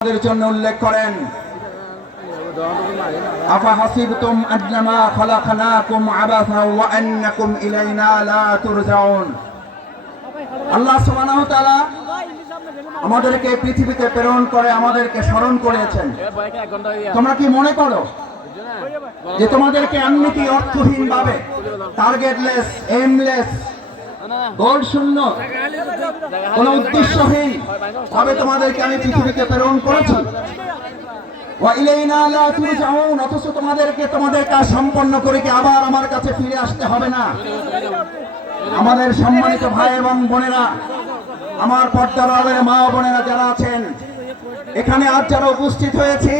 আমাদের জন্য উল্লেখ করেন আফা হাসিবতুম আন্নামা খালাকনাকুম আবাসা ওয়া আন্নাকুম ইলাইনা লা তুরজাউন। আল্লাহ সুবহানাহু ওয়া তাআলা আমাদেরকে পৃথিবীতে প্রেরণ করে আমাদেরকে স্মরণ করেছেন। তোমরা কি মনে করো যে তোমাদেরকে এমনিতে অর্থহীন ভাবে টার্গেটলেস এমলেস গোল শূন্য কোন উদ্দেশ্যহীন ভাবে তোমাদেরকে আমি পৃথিবীতে প্রেরণ করেছি? ওয়া ইলাইনা লা তুরজাউন, অথচ তোমাদেরকে তোমাদের কাজ সম্পন্ন করে কি আবার আমার কাছে ফিরে আসতে হবে না? আমাদের সম্মানিত ভাই এবং বোনেরা, আমার পর্দার আড়ালের মা ও বোনেরা যারা আছেন এখানে আজ যারা উপস্থিত হয়েছে,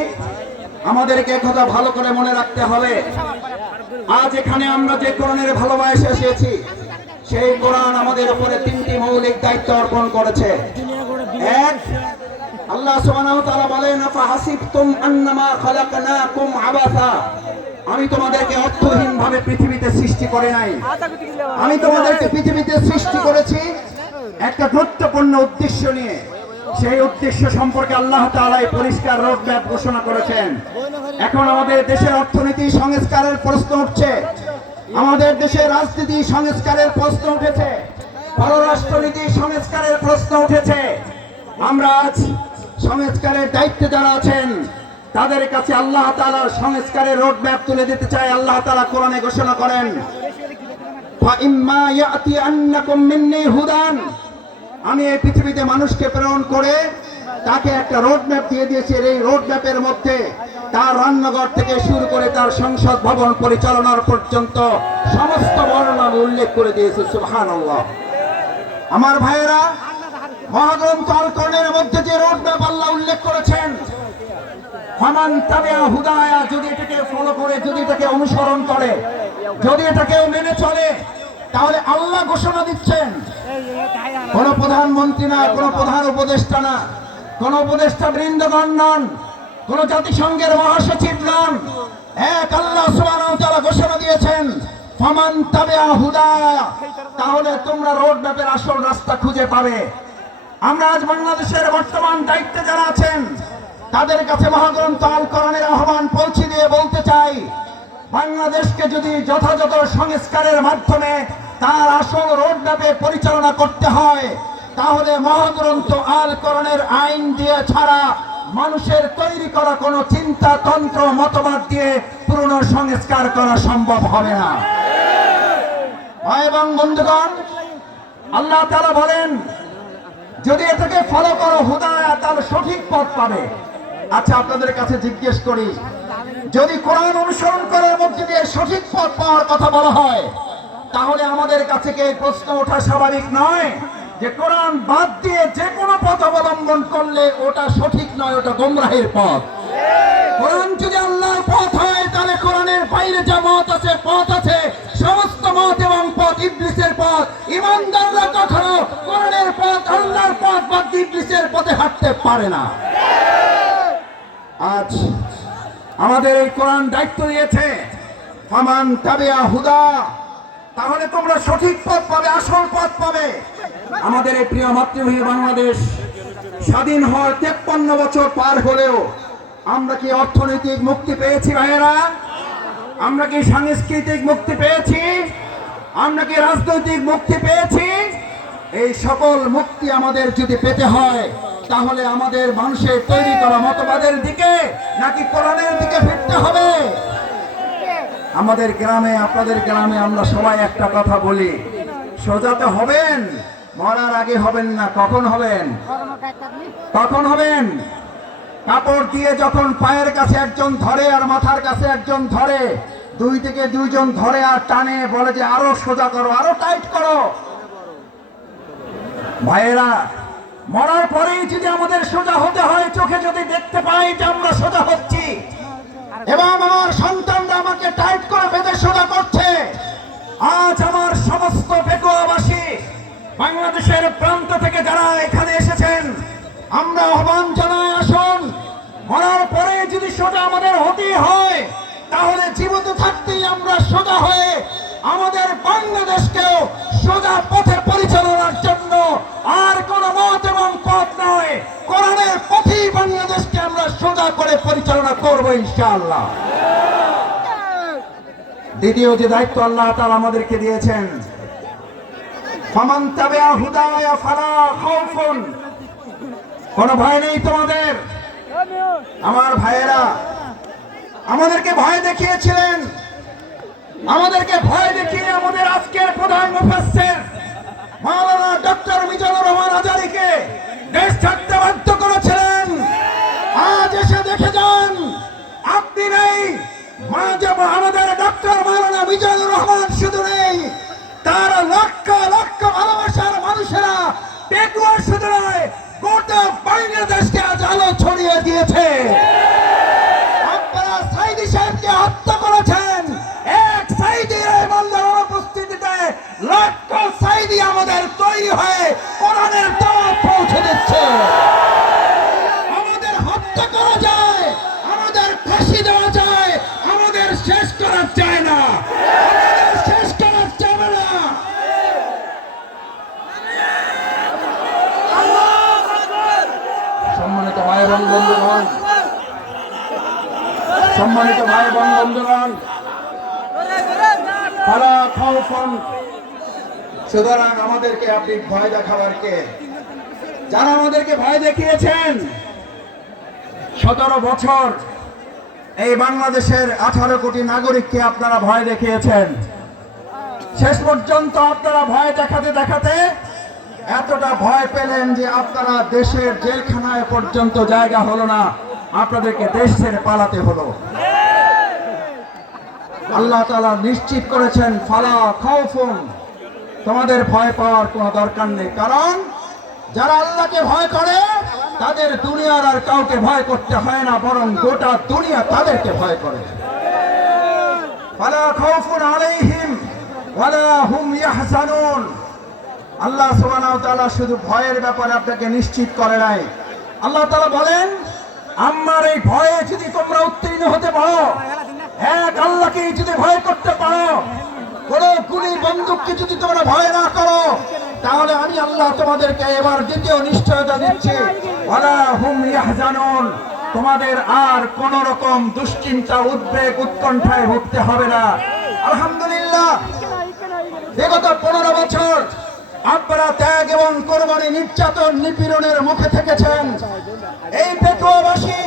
আমাদেরকে একথা ভালো করে মনে রাখতে হবে। আজ এখানে আমরা যে কোরআনের ভালোবাসা এসেছি, সেই কোরআন আমাদের উপরে তিনটি মৌলিক দায়িত্ব অর্পণ করেছে। এক, আল্লাহ সুবহানাহু ওয়া তাআলা বলেন আফা হাসিবতুম আন্নামা খালাকনাকুম আবাসা, আমি তোমাদেরকে অর্থহীন ভাবে পৃথিবীতে সৃষ্টি করে নাই। আমি তোমাদেরকে পৃথিবীতে সৃষ্টি করেছি একটা গুরুত্বপূর্ণ উদ্দেশ্য নিয়ে। সেই উদ্দেশ্য সম্পর্কে আল্লাহ তাআলা পরিষ্কার রোডম্যাপ ঘোষণা করেছেন। এখন আমাদের দেশের অর্থনীতি সংস্কারের প্রশ্ন উঠছে, আমাদের দেশের রাজনীতি সংস্কারের প্রশ্ন উঠেছে, পররাষ্ট্রনীতি সংস্কারের প্রশ্ন উঠেছে। আমরা আজ সংস্কারের দায়িত্বে যারা আছেন তাদের কাছে আল্লাহ তাআলার সংস্কারের রোডম্যাপ তুলে দিতে চাই। আল্লাহ তাআলা কোরআনে ঘোষণা করেন ফাইম্মা ইয়াতিয়ান্নাকুম মিন্নী হুদান, আমি এই পৃথিবীতে মানুষকে প্রেরণ করে তাকে একটা রোডম্যাপ দিয়ে দিয়েছি। এই রোডম্যাপের মধ্যে তার রান্নাঘর থেকে শুরু করে তার সংসদ ভবন পরিচালনার পর্যন্ত সমস্ত বর্ণনা উল্লেখ করে দিয়েছে। সুবহানাল্লাহ। আমার ভাইয়েরা, মহাগ্রন্থ আল কোরআনের মধ্যে যে রোডম্যাপ আল্লাহ উল্লেখ করেছেন, ফামান তাবিআ হুদায়া, যদি এটাকে ফলো করে, যদি এটাকে অনুসরণ করে, যদি এটাকে মেনে চলে, তাহলে আল্লাহ ঘোষণা দিচ্ছেন কোন প্রধানমন্ত্রী না, কোন প্রধান উপদেষ্টা না, কোন উপদেষ্টা বৃন্দগণ নন, কোন জাতিসংঘের মহাসচিব নন, এক আল্লাহ সুবহানাহু ওয়া তাআলা ঘোষণা দিয়েছেন ফামান তাবিআ হুদায়া, তাহলে তোমরা রোড ম্যাপের আসল রাস্তা খুঁজে পাবে। আমরা আজ বাংলাদেশের বর্তমান দায়িত্বে যারা আছেন তাদের কাছে মহাগ্রন্থ আল কোরআনের আহ্বান পৌঁছে দিয়ে বলতে চাই, বাংলাদেশকে যদি যথাযথ সংস্কারের মাধ্যমে তার আসল রোড ম্যাপে পরিচালনা করতে হয়, তাহলে মহাগ্রন্থ আল কোরআনের আইন দিয়ে ছাড়া মানুষের তৈরি করা কোনো চিন্তা তন্ত্র মতবাদ দিয়ে পূর্ণ সংস্কার করা সম্ভব হবে না। ভাই এবং বন্ধুগণ, আল্লাহ তাআলা বলেন যদি এটাকে ফলো করো হুদায়া, তাহলে সঠিক পথ পাবে। আচ্ছা, আপনাদের কাছে জিজ্ঞেস করি, যদি কোরআন অনুসরণ করার মধ্যে দিয়ে সঠিক পথ পাওয়ার কথা বলা হয়, তাহলে আমাদের কাছে কি প্রশ্ন ওঠা স্বাভাবিক নয় যে কোরআন বাদ দিয়ে যে কোনো পথ অবলম্বন করলে ওটা সঠিক নয়, ওটা গোমরাহের পথ? কোরআন যদি আল্লাহর পথ হয়, তাহলে কোরআনের বাইরে যা মত আছে, পথ আছে, সমস্ত মত এবং পথ ইবলিসের পথ। ঈমানদাররা কখনো কোরআনের পথ, আল্লাহর পথ বা ইবলিসের পথে হাঁটতে পারে না। আজ আমাদের এই কোরআন দায়িত্ব দিয়েছে ফামান তাবিআ হুদা, তাহলে তোমরা সঠিক পথ পাবে, আসল পথ পাবে। আমাদের এই প্রিয় মাতৃভূমি বাংলাদেশ স্বাধীন হওয়ার 53 বছর পার হলেও আমরা কি অর্থনৈতিক মুক্তি পেয়েছি ভাইয়েরা? আমরা কি সাংস্কৃতিক মুক্তি পেয়েছি? আমরা কি রাজনৈতিক মুক্তি পেয়েছি? এই সকল মুক্তি আমাদের যদি পেতে হয়, তাহলে আমাদের মানুষের তৈরি করা মতবাদের দিকে নাকি কোরআনের দিকে ফিরতে হবে? আমাদের গ্রামে, আপনাদের গ্রামে আমরা সবাই একটা কথা বলি, সোজাতে হবেন, মরার আগে হবেন না। কখন হবেন? কখন হবেন? কাপড় দিয়ে যখন পায়ের কাছে একজন ধরে আর মাথার কাছে একজন ধরে, দুই থেকে দুইজন ধরে আর টানে, বলে যে আরো সোজা করো, আরো টাইট করো। ভাইয়েরা, মরার পরেই যদি আমাদের সোজা হতে হয়, চোখে যদি দেখতে পাই যে আমরা সোজা হচ্ছি এবং আমার সন্তানরা আমাকে টাইট করে বেঁধে সোজা করছে, আজ আমার সমস্ত বেকুয়াবাসী বাংলাদেশের প্রান্ত থেকে যারা এখানে এসেছেন, আমরা আহ্বান জানাই, আসুন, মরার পরে যদি সোজা আমাদের হতেই হয়, তাহলে জীবিত থাকতেই আমরা সোজা হয়ে আমাদের বাংলাদেশকেও সোজা পথে পরিচালনার জন্য আর কোন মত এবং পথ নয়, কোরআনের পথেই বাংলাদেশকে আমরা সোজা করে পরিচালনা করব ইনশাআল্লাহ। দ্বিতীয় যে দায়িত্ব আল্লাহ তাআলা আমাদেরকে দিয়েছেন, ফামান তাবিআ হুদায়া ফালা খাউফুন, কোনো ভয় নেই তোমাদের। আমার ভাইয়েরা আমাদেরকে ভয় দেখিয়েছিলেন, আমাদেরকে ভয় দেখিয়ে আমাদের আজকের প্রধান মুফাসসির মাওলানা ডক্টর মিজানুর রহমান আজারীকে দেশ ছাড়তে বাধ্য করেছিলেন। আজ এসে দেখে যান আপনি নেই, আমাদের ডক্টর মাওলানা মিজানুর রহমান শুধু নেই, তার লক্ষ লক্ষ ভালোবাসার মানুষেরা পেটুয়া শুধু নয়, গোটা বাংলাদেশকে আজ আলো ছড়িয়ে দিয়েছে। আপনারা সাইদি সাহেবকে হত্যা করেছেন, এক সাইদি রহমানের অনুপস্থিতিতে লক্ষ সাইদি আমাদের তৈরি হয়ে কোরআনের দাওয়াত পৌঁছে দিচ্ছে। আমাদের হত্যা করা যায়, আমাদের ফাঁসি দেওয়া যায়, আমাদের শেষ করা যায় না, আমাদের শেষ করা যাবে না। সম্মানিত ভাই এবং বন্ধুগণ, সম্মানিত ভাই এবং বন্ধুগণ, ফালা খাউফুন, সুতরাং আমাদেরকে আপনি ভয় দেখাবার কে? যারা আমাদেরকে ভয় দেখিয়েছেন 17 বছর এই বাংলাদেশের 18 কোটি নাগরিককে আপনারা ভয় দেখিয়েছেন। শেষ পর্যন্ত আপনারা ভয় দেখাতে দেখাতে এতটা ভয় পেলেন যে আপনারা দেশের জেলখানায় পর্যন্ত জায়গা হলো না, আপনাদেরকে দেশ ছেড়ে পালাতে হলো। আল্লাহ তাআলা নিশ্চিত করেছেন ফালা খাউফুন, তোমাদের ভয় পাওয়ার কোনো দরকার নেই, কারণ যারা আল্লাহকে ভয় করে তাদের দুনিয়ার আর কাউকে ভয় করতে হয় না, বরং গোটা দুনিয়া তাদেরকে ভয় করে। ফালা খাউফুন আলাইহিম ওয়ালা হুম ইয়াহজানুন। আল্লাহ সুবহানাহু ওয়া তাআলা শুধু ভয়ের ব্যাপারে আপনাকে নিশ্চিত করে নাই, আল্লাহ তাআলা বলেন আমার এই ভয়ে যদি তোমরা উত্তীর্ণ হতে পারো, এক আল্লাহকে যদি ভয় করতে পারো, কোন গুলি বন্দুককে যদি তোমরা ভয় না করো, তাহলে আমি আল্লাহ তোমাদেরকে এবার দ্বিতীয় নিশ্চয়তা দিচ্ছি, ওয়ালা হুম ইয়াহজানুন, তোমাদের আর কোন রকম দুশ্চিন্তা উদ্বেগ উৎকণ্ঠায় ভুগতে হবে না। আলহামদুলিল্লাহ, বিগত 15 বছর আপনারা ত্যাগ এবং কোরবানি, নির্যাতন নিপীড়নের মুখে থেকেছেন। এই পেটুয়াবাসী,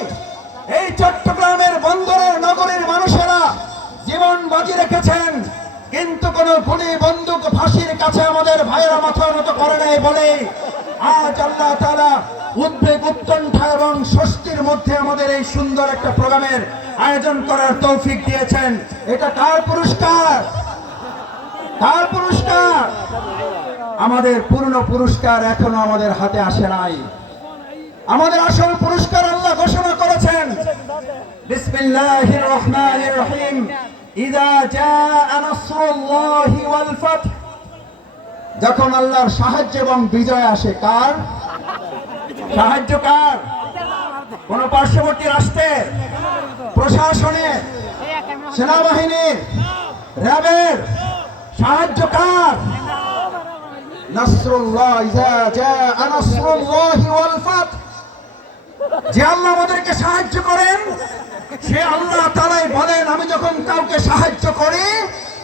এই চট্টগ্রামের বন্দরের নগরীর মানুষেরা জীবন বাজি রেখেছেন, কিন্তু কোন গুলি বন্দুক ফাঁসির কাছে আমাদের ভাইয়েরা মাথা নত করে নাই বলে আজ আল্লাহ তাআলা উদ্বেগ উৎকণ্ঠা এবং স্বস্তির মধ্যে আমাদের এই সুন্দর একটা প্রোগ্রামের আয়োজন করার তৌফিক দিয়েছেন। এটা কার পুরস্কার? কার পুরস্কার? আমাদের পূর্ণ পুরস্কার এখনো আমাদের হাতে আসে নাই। আমাদের আসল পুরস্কার আল্লাহ ঘোষণা করেছেন, বিসমিল্লাহির রহমানির রহিম, ইযা জাআ নাসরুল্লাহি ওয়াল ফাত। যখন আল্লাহর সাহায্য এবং বিজয় আসে, কার সাহায্য? কার? কোন পার্শ্ববর্তী রাষ্ট্রের, প্রশাসনের, সেনাবাহিনীর, র্যাবের সাহায্য কার? নাসরুল্লাহ, ইযা জাআ নাসরুল্লাহি ওয়াল ফাত। যে আল্লাহ আমাদেরকে সাহায্য করেন, সে আল্লাহ তাআলাই বলেন আমি যখন কাউকে সাহায্য করি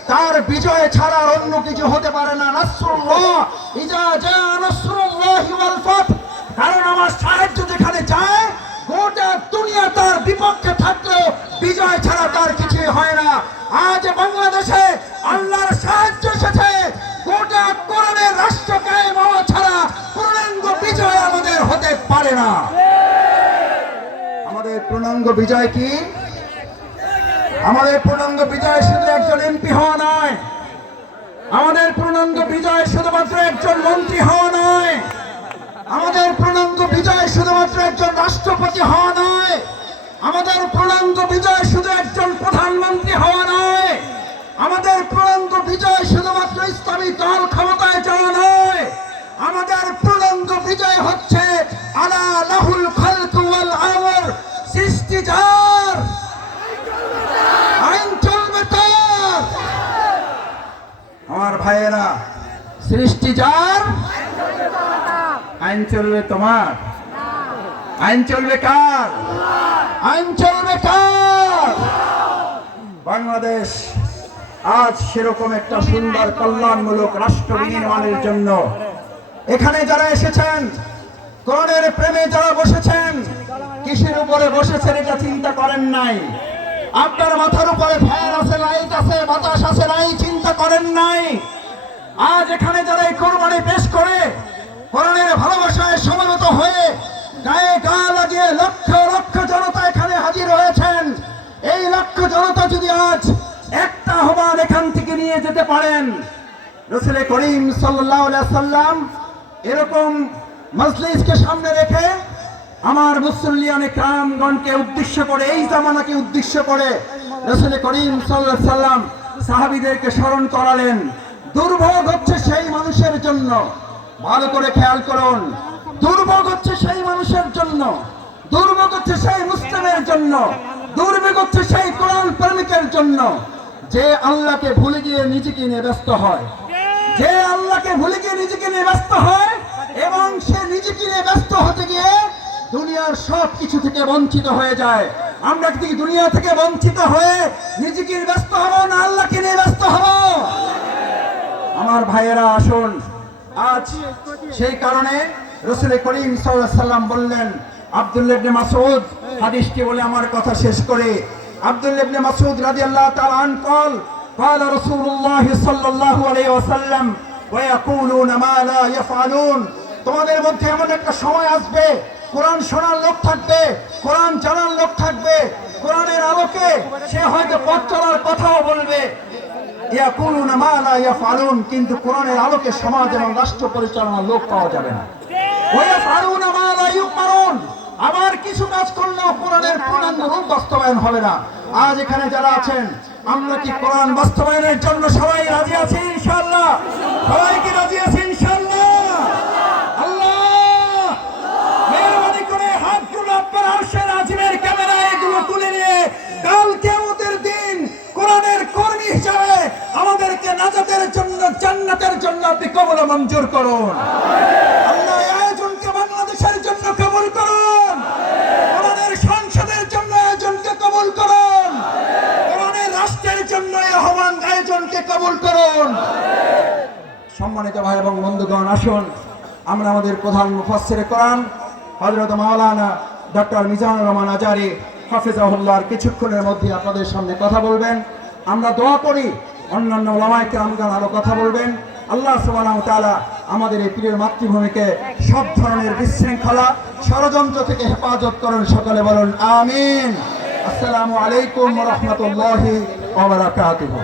তার বিজয় ছাড়া অন্য কিছু হতে পারে না। নাসরুল্লাহ, ইযা জাআ নাসরুল্লাহি ওয়াল ফাত, কারণ আমার সাহায্য যেখানে যায় গোটা দুনিয়া তার বিপক্ষে থাকলেও বিজয় ছাড়া তার কিছুই হয় না। আজ বাংলাদেশে আল্লাহর সাহায্য এসেছে, গোটা কোরআনের রাষ্ট্র কায়েম হওয়া ছাড়া পূর্ণাঙ্গ বিজয় আমাদের হতে পারে না। আমাদের পূর্ণাঙ্গ বিজয় কি? আমাদের পূর্ণাঙ্গ বিজয় শুধু একজন এমপি হওয়া নয়, আমাদের পূর্ণাঙ্গ বিজয় শুধুমাত্র একজন মন্ত্রী হওয়া নয়, আমাদের পূর্ণাঙ্গ বিজয় শুধুমাত্র একজন রাষ্ট্রপতি হওয়া নয়, আমাদের পূর্ণাঙ্গ বিজয় শুধু একজন প্রধানমন্ত্রী হওয়া নয়, আমাদের পূর্ণাঙ্গ বিজয় শুধুমাত্র ইসলামী দল ক্ষমতায় যাওয়া নয়, আমাদের পূর্ণাঙ্গ বিজয় হচ্ছে আলা লাহুল খালকু ওয়াল আমর, সৃষ্টি যার, আইন চলবে তার। আমার ভাইয়েরা, সৃষ্টি যার, আইন চলবে তোমার? আইন চলবে কার? আইন চলবে কার? বাংলাদেশ আজ সেরকম একটা সুন্দর কল্যাণমূলক রাষ্ট্র নির্মাণের জন্য এখানে যারা এসেছেন, কোরআনের প্রেমে যারা বসেছেন, কিসের উপরে বসেছেন এটা চিন্তা করেন নাই। আপনার মাথার উপরে ফ্যান আছে, লাইট আছে, বাতাস আছে, নাই চিন্তা করেন নাই। আজ এখানে যারা এই কোরবানি পেশ করে কোরআনের ভালোবাসায় সমবেত হয়ে গায়ে গা লাগিয়ে লক্ষ লক্ষ জনতা এখানে হাজির হয়েছেন, এই লক্ষ জনতা যদি আজ একটা আহ্বান এখান থেকে নিয়ে যেতে পারেন, রাসূল করিম সাল্লাল্লাহু আলাইহি সাল্লাম এরকম মজলিসকে সামনে রেখে আমার মুসল্লিয়ানে কিরামগণকে উদ্দেশ্য করে, এই জামানাকে উদ্দেশ্য করে রাসূল করিম সাল্লাল্লাহু আলাইহি সাল্লাম সাহাবীদেরকে স্মরণ করালেন। দুর্ভোগ হচ্ছে সেই মানুষের জন্য, ভালো করে খেয়াল করুন, দুর্ভোগ হচ্ছে সেই মানুষের জন্য, দুর্ভোগ হচ্ছে সেই মুসলিমের জন্য, দুর্ভোগ হচ্ছে সেই কোরআন প্রেমিকের জন্য যে আল্লাহকে ভুলে গিয়ে নিজেকে নিয়ে ব্যস্ত হয়, যে আল্লাহকে ভুলে গিয়ে নিজেকে নিয়ে ব্যস্ত হয় এবং সে নিজেকে নিয়ে ব্যস্ত হতে গিয়ে দুনিয়ার সব কিছু থেকে বঞ্চিত হয়ে যায়। আমরা কি দুনিয়া থেকে বঞ্চিত হয়ে নিজেকে নিয়ে ব্যস্ত হব না আল্লাহকে নিয়ে ব্যস্ত হব? আমার ভাইয়েরা আসুন, আজ সেই কারণে রাসূল করিম সাল্লাল্লাহু আলাইহি সাল্লাম বললেন, আব্দুল্লাহ ইবনে মাসউদ হাদিসটি বলে আমার কথা শেষ করে, আব্দুল্লাহ ইবনে মাসউদ রাদিয়াল্লাহু তাআলা আন قال قال رسول الله صلى الله عليه وسلم ويقولون ما لا يفعلون। তোমাদের মধ্যে এমন একটা সময় আসবে, কোরআন শোনার লোক থাকবে, কোরআন জানার লোক থাকবে, কোরআনের আলোকে সে হয়তো পথ চলার কথাও বলবে, ইয়াকুলুনা মা লা ইয়াফআলুন, কিন্তু কোরআনের আলোকে সমাজ এবং রাষ্ট্র পরিচালনার লোক পাওয়া যাবে না। ওয়ায়াফআলুনা মা লা ইউমারুন, আবার কিছু কাজ করলেও কোরআনের পূর্ণাঙ্গ রূপ বাস্তবায়ন হবে না। আজ এখানে যারা আছেন, আমরা কি কোরআন বাস্তবায়নের জন্য সবাই রাজি আছি ইনশাআল্লাহ? সবাই কি রাজি আছি ইনশাআল্লাহ? আল্লাহ মেহরবানি করে হাতগুলো আপনার আরশের আজিমের ক্যামেরায় এগুলো তুলে নিয়ে কাল কিয়ামতের দিন কোরআনের কর্মী হিসেবে আমাদেরকে নাজাতের জন্য, জান্নাতের জন্য আপনি কবুল ও মঞ্জুর করুন। আল্লাহ এই আয়োজনকে বাংলাদেশের জন্য কবুল করুন, কোরআনের সংসদের জন্য আয়োজনকে কবুল করুন, কোরআনের রাষ্ট্রের জন্য এই আহ্বান আয়োজনকে কবুল করুন। সম্মানিত ভাই এবং বন্ধুগণ, আসুন আমরা আমাদের প্রধান মুফাসসিরে কোরআন হযরত মাওলানা ডক্টর মিজানুর রহমান আজারী হাফিজাহুল্লাহর কিছুক্ষণের মধ্যে আপনাদের সামনে কথা বলবেন। আমরা দোয়া করি অন্যান্য উলামায়ে কেরামগণ আরো কথা বলবেন। আল্লাহ সুবহানাহু ওয়া তাআলা আমাদের এই প্রিয় মাতৃভূমিকে সব ধরনের বিশৃঙ্খলা ষড়যন্ত্র থেকে হেফাজত করুন। সকলে বলুন আমিন। আসসালামু আলাইকুম ওয়া রাহমাতুল্লাহি ওয়া বারাকাতুহু।